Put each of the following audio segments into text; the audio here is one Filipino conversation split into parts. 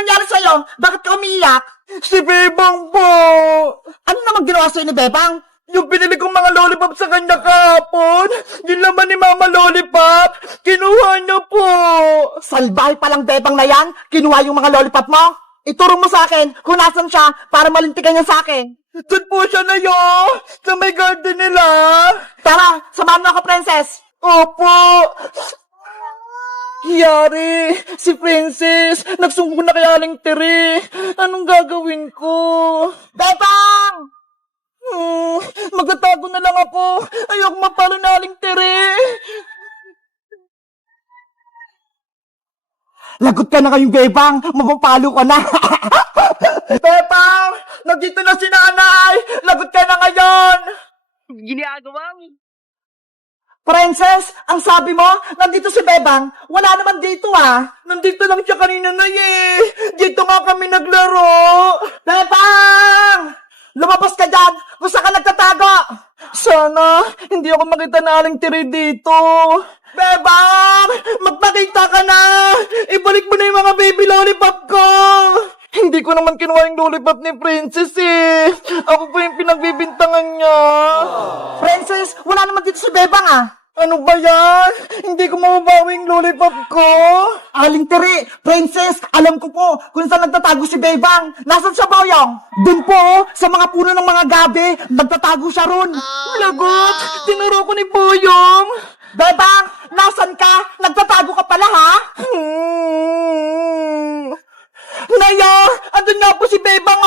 nangyari sa'yo? Bakit ka umiiyak? Si Bebang po! Ano naman ginawa sa'yo ni Bebang? Yung pinili kong mga lollipop sa kanya kahapon, yung laman ni Mama Lollipop, kinuha niya po! Salbahe palang Bebang na yan, kinuha yung mga lollipop mo. Ituro mo sa akin kung nasan siya para malintikan niya sa akin. Doon po siya na sa may garden nila. Tara, samahan mo ako, princess. Opo! Yari, si Princess, nagsumbong na kay Aling Tere. Anong gagawin ko? Bebang! Magtatago na lang ako. Ayoko mapalo na Aling Tere. Lagot ka na kayong Bebang, mapapalo ka na. Bebang, nandito na si Nanay. Lagot ka na ngayon. Ginagawa mo. Princess, ang sabi mo, nandito si Bebang. Wala naman dito ah. Nandito lang siya kanina na Dito nga kami naglaro. Bebang! Lumabas ka dyan! Kung saan ka nagtatago! Sana, hindi ako makita na Aling Tere dito. Bebang! Magpakita ka na! Ibalik mo na yung mga baby lollipop ko! Hindi ko naman kinuha yung lollipop ni Princess Ako pa yung pinagbibintangan niya. Princess, wala naman dito si Bebang ah. Ano ba yan? Hindi ko mababawi yung lollipop ko. Aling Tere, Princess, alam ko po kung saan nagtatago si Bebang. Nasaan siya, Boyong? Doon po, sa mga puno ng mga gabi, nagtatago siya ron. Lagot! Tinuro ko ni Boyong. Bebang, nasan ka? Nagtatago ka pala, ha? Naya! Andun nga po si Bebang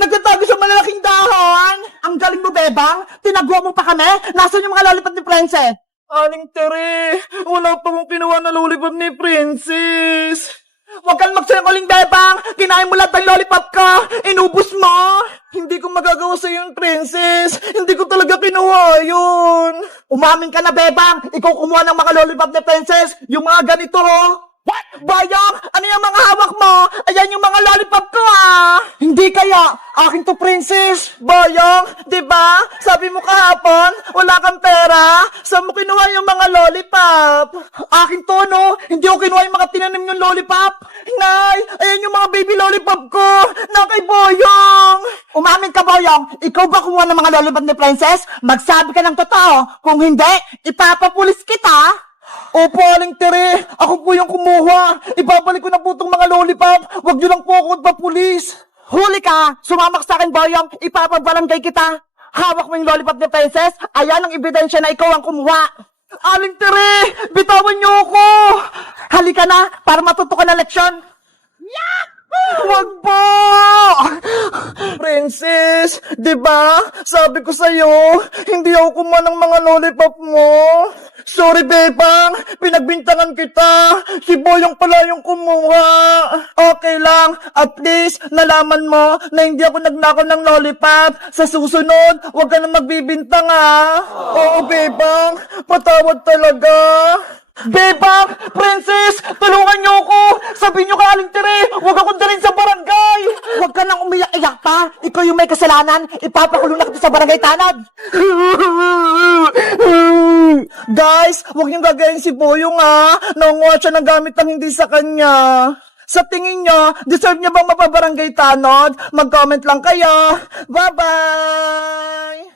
Nagtatago sa malalaking dahon! Ang galing mo, Bebang. Tinaguan mo pa kami. Nasaan yung mga lollipop ni Princess? Aling Tere, wala pa kong kinuha na lollipop ni Princess. Huwag kang magsinungaling, Bebang. Kinain mo lahat ng lollipop ka. Inubos mo. Hindi ko magagawa sa yung Princess. Hindi ko talaga kinuha yun. Umamin ka na, Bebang. Ikaw kumuha ng mga lollipop ni Princess. Yung mga ganito, What? Bayang, ano yung mga hawak mo? Ayan yung mga lollipop ko, Hindi kaya. Akin to, Princess. Bayang, di ba? Sabi mo kahapon, wala kang pera. Saan mo kinuha yung mga lollipop? Akin to, no? Hindi ko kinuha yung mga tinanim yung lollipop. Nay, ayan yung mga baby lollipop ko. Na kay Boyong. Umamin ka, Boyong. Ikaw ba kumuha ng mga lollipop ni Princess? Magsabi ka ng totoo. Kung hindi, ipapapulis kita. Opo, Aling Tere. Ako po yung kumuha. Ibabalik ko na po itong mga lollipop. Huwag niyo lang po ako magpapulis. Huli ka! Sumamak sa akin, Boyong! Ipapabarangay kita! Hawak mo yung lollipop ni Princess! Ayan ang ebidensya na ikaw ang kumuha! Aling Tere! Bitawan niyo ako! Halika na para matuto ka ng leksyon! Wag po! Princess, di ba? Sabi ko sa'yo, hindi ako kumuha ng mga lollipop mo. Sorry, Bebang. Pinagbintangan kita. Si Boyong pala yung kumuha. Okay lang. At least, nalaman mo na hindi ako nagnakaw ng lollipop. Sa susunod, huwag ka na magbibintang, Oo, Bebang. Patawad talaga. Bebang! Princess! Tulungan niyo ako! Sabihin niyo kay Aling Tere, huwag akong dalhin sa barangay! Huwag ka nang umiyak-iyak pa! Ikaw yung may kasalanan! Ipapakulong na kita sa barangay tanod! Guys, huwag niyong gagayin si Boyong Nangunguha siya ng gamit ng hindi sa kanya. Sa tingin niyo, deserve niya bang mapabarangay tanod? Mag-comment lang kayo. Bye-bye!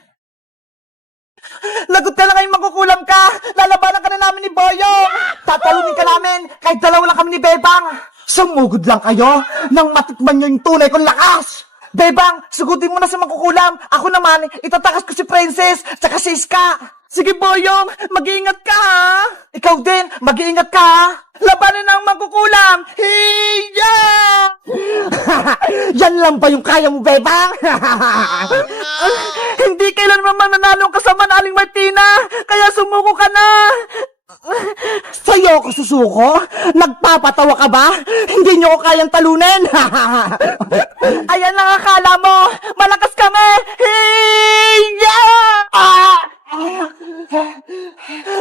Lagot ka lang ngayong magkukulam ka! Lalabanan ka na namin ni Boyong! Tatalunin ka namin! Kahit dalawa lang kami ni Bebang! Sumugod lang kayo nang matikman niyo yung tunay kong lakas! Bebang, sugutin mo na sa magkukulam! Ako naman, itatakas ko si Princess tsaka si Iska! Sige, Boyong! Mag-iingat ka, Ikaw din, mag-iingat ka, Labanan na ang magkukulam! Hiya! Yan lang ba yung kaya mo, Bebang? Hindi kailanman mananalo ang kasama na Aling Martina! Kaya sumuko ka na! Sa'yo ako susuko? Nagpapatawa ka ba? Hindi niyo ko kayang talunin! Ayan lang akala mo! Malakas kami! Hiya!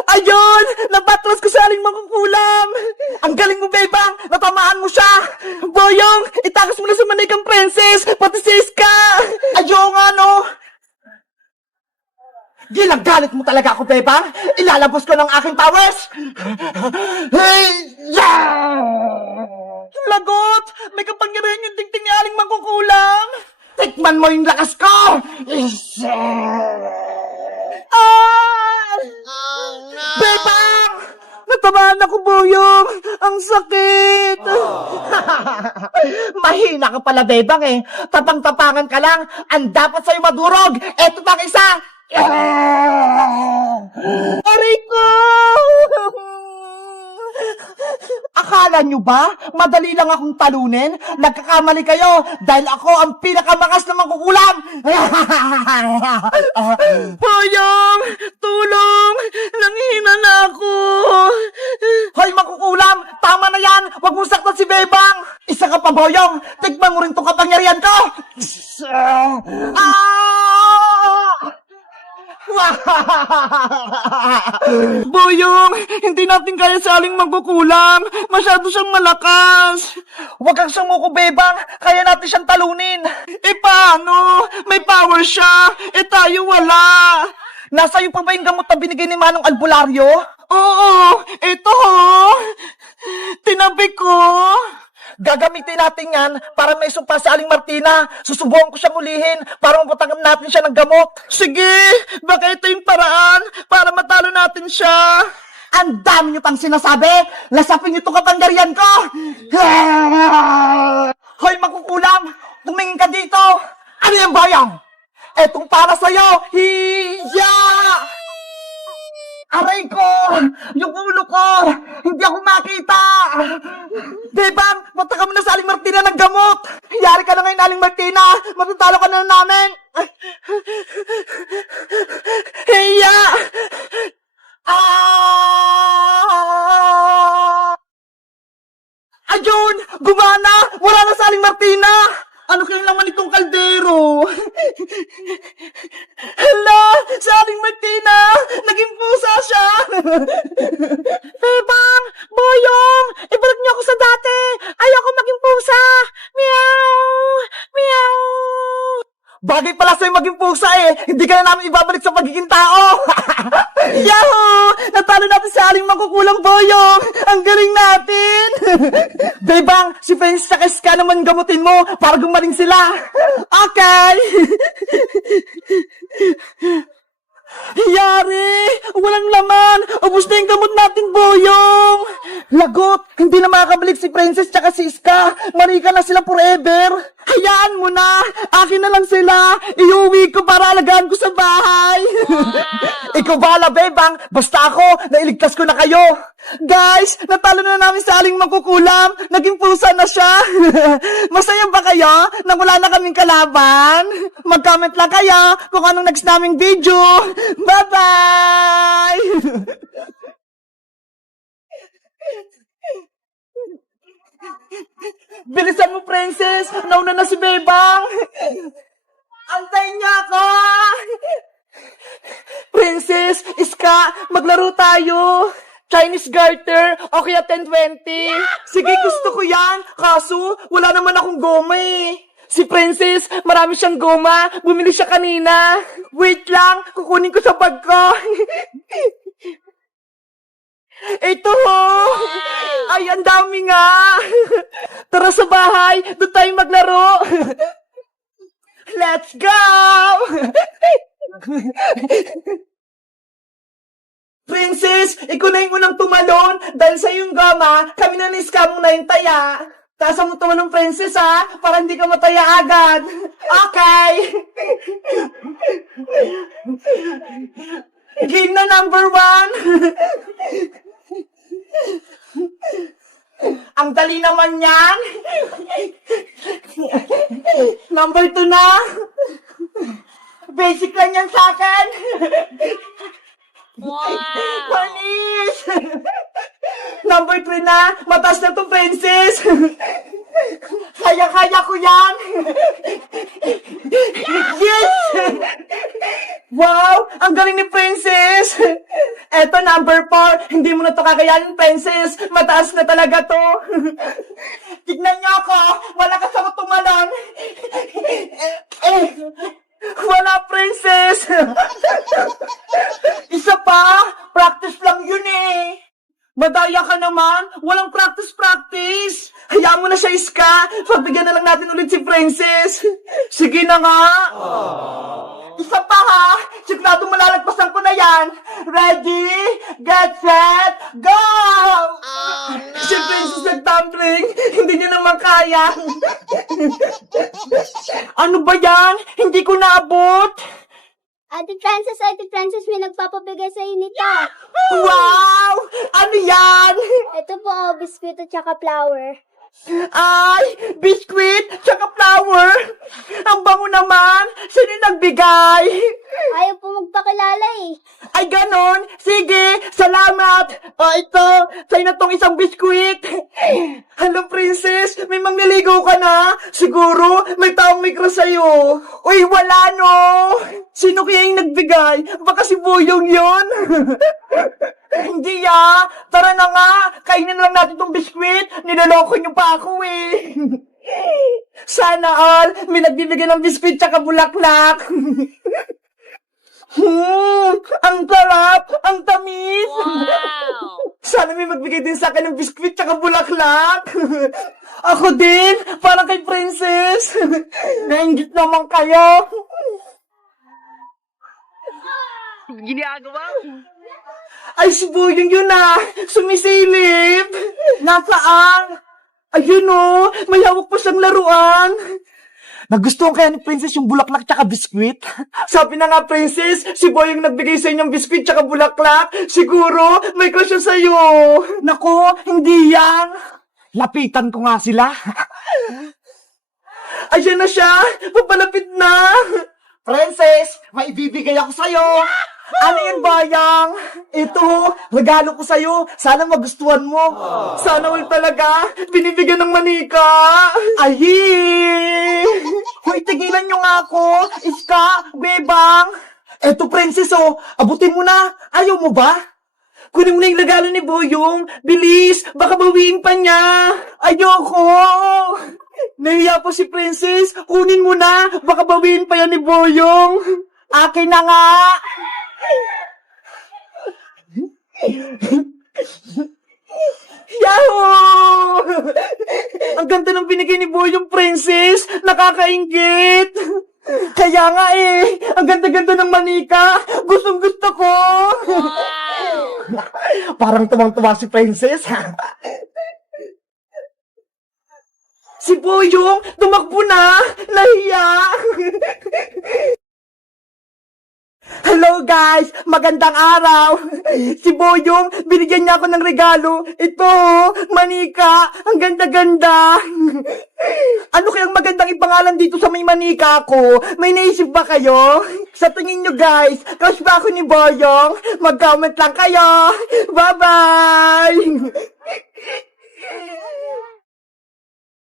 Ayun! Napatras ko sa Aling Mangkukulam! Ang galing mo, Bebang! Natamaan mo siya! Boyong! Itakas mo na sa Manikang Princess! Pati si Iska! Ayaw nga, no? Ginagalit mo talaga ako, Bebang! Ilalabos ko ng aking powers! Lagot! May kapangyarihan aling mangkukulam! Tikman mo yung lakas ko! Ah! Bebang! Natamaan ako, Boyong! Ang sakit! Mahina ka pala, Bebang eh. Tapang-tapangan ka lang. Ang dapat sa'yo madurog. Eto pang isa. Aray ko! Akala nyo ba? Madali lang akong talunin? Nagkakamali kayo dahil ako ang pinakamakas na mangkukulam. Boyong! Tulong! Nanghihina na ako! Hoy, mangkukulam! Tama na yan! Huwag mong saktan si Bebang! Isa ka pa, Boyong! Tikman mo rin tong kapangyarihan ko! Boyong! Hindi natin kaya sa aling mangkukulam! Masyado siyang malakas! Huwag kang sumuko, Bebang! Kaya natin siyang talunin! Eh paano? May power siya! Eh tayo wala! Nasa iyo pa ba yung gamot na binigay ni Manong Albularyo? Oo! Ito ho! Tinabi ko! Gagamitin natin yan para may sumpa sa Aling Martina. Susubukan ko siyang ulihin para mapatangam natin siya ng gamot. Sige! Baka ito yung paraan para matalo natin siya! Ang dami niyo pang sinasabi! Lasapin niyo itong kapangyarihan ko! Hoy, makukulam! Tumingin ka dito! Ano yung bayang? Etong para sa'yo! Hiya! Aray ko! Yung ulo ko! Hindi ako makita! Bebang, punta ka muna sa Aling Martina ng gamot! Yari ka na ngayon, Aling Martina! Matatalo ka na namin! Hiya! Ayun! Gumana! Wala na sa Aling Martina! Ano kayong laman itong kaldero? Hala! Sa aling Martina! Naging pusa siya! Bebang! Boyong! Ibalik niyo ako sa dati! Ayoko maging pusa! Meow! Meow! Bagay pala sa'yo maging pusa eh! Hindi ka na namin ibabalik sa pagiging tao! Yahoo! Natalo natin sa aling mangkukulang, Boyong! Ang galing natin! Bebang! Si Fence sa Ska naman gamutin mo para gumaling sila! Okay! Yari! Walang laman! Ubus na yung gamot natin, Boyong! Lagot! Hindi na makakabalik si Princess tsaka si Ska! Marika na sila forever! Hayaan mo na! Akin na lang sila! Iuwi ko para alagaan ko sa bahay! Ikaw bahala, Bebang! Basta ako, nailigtas ko na kayo! Guys, natalo na namin sa aling mangkukulam! Naging pusa na siya! Masaya ba kayo na wala na kaming kalaban? Mag-comment lang kayo kung anong next naming video! Bye-bye! Bilisan mo, Princess! Nauna na si Bebang! Antayin niya ako! Princess, Ska, maglaro tayo! Chinese garter o kaya 10-20. Sige, gusto ko yan. Kaso, wala naman akong goma eh. Si Princess, marami siyang goma. Bumili siya kanina. Wait lang, kukunin ko sa bag ko. Ito ho! Ay, ang dami nga! Tara sa bahay, doon tayo maglaro! Let's go! Princess, ikaw na yung unang tumalon dahil sa iyong gama, kami na ni-scam mo na yung taya. Tasa mo tumalon, Princess, ha? Para hindi ka mataya agad. Okay! Game na number 1. Ang dali naman yan. Number 2 na. Basic lang yan sa akin. Wow! Panis! Number 3 na. Mataas na to, Princess. Kaya-kaya ko yan. Yes! Wow! Ang galing ni Princess! Eto, number 4. Hindi mo na to kakayanin, Princess. Mataas na talaga to. Tignan niyo ako. Malakas ako tumalon. Wala, Princess. Isa pa. Practice lang yun eh. Madaya ka naman! Walang practice! Hayaan mo na siya, Iska! Pagbigyan na lang natin ulit si Princess! Sige na nga! Isa pa ha! Sigurado malalagpasan ko na yan! Ready? Get set! Go! Si Princess nag-tumbling! Hindi niya naman kaya! Ano ba yan? Hindi ko naabot! Ate Frances, may nagpapabigay sa nito. Wow! Ano yan? Ito po, biskuit at saka flour. Ay! Biskuit! Tsaka flour! Ang bango naman! Sino yung nagbigay? Ayaw po magpakilala eh. Ay, ganon! Sige! Salamat! Ito! Sa'yo na tong isang biskuit! Hello, Princess! May mangliligaw ka na? Siguro, may taong may crush sa'yo! Uy, wala no! Sino kaya yung nagbigay? Baka si Boyong yon. Hindi Tara na nga! Kainin lang natin tong biskuit! Niloloko niyo pa ako eh! Sana all, may nagbibigay ng biskuit tsaka bulaklak! Ang sarap! Ang tamis! Sana may magbigay din sa akin ng biskuit tsaka bulaklak! Ako din! Parang kay Princess! Nainggit naman kayo! Ginagawa mo? Ay, si Boyong yun Sumisilip! Nasaan? Ayun may hawak pa siyang laruan! Nagustuhan kaya ni Princess yung bulaklak tsaka biskwit? Sabi na nga, Princess, si Boyong nagbigay sa inyong biskwit tsaka bulaklak. Siguro, may crush siya sa'yo. Nako, hindi yan. Lapitan ko nga sila. Ayan na siya. Papalapit na. Princess, may ibibigay ako sa'yo. Ano yun, Bayang? Ito, regalo ko sa'yo. Sana magustuhan mo. Sana all talaga. Binibigyan ng manika. Ay! Hoy, tigilan nyo nga ako. Iska, Bebang. Eto, Princess, abutin mo na. Ayaw mo ba? Kunin mo na yung regalo ni Boyong. Bilis, baka bawiin pa niya. Ayoko. Nahiya po si Princess. Kunin mo na. Baka bawiin pa yan ni Boyong. Akin na nga. Yahoo! Ang ganda ng binigay ni Boyong, Princess. Nakakaingit. Kaya nga ang ganda-ganda ng manika. Gustong-gusto ko. Parang tumang-tuwa si Princess. Si Boyong, tumakbo na. Nahiya. Hello guys! Magandang araw! Si Boyong, binigyan niya ako ng regalo. Ito, manika. Ang ganda-ganda. Ano kayang magandang ipangalan dito sa may manika ko? May naisip ba kayo? Sa tingin nyo guys, crush ba ako ni Boyong? Mag-comment lang kayo. Bye-bye!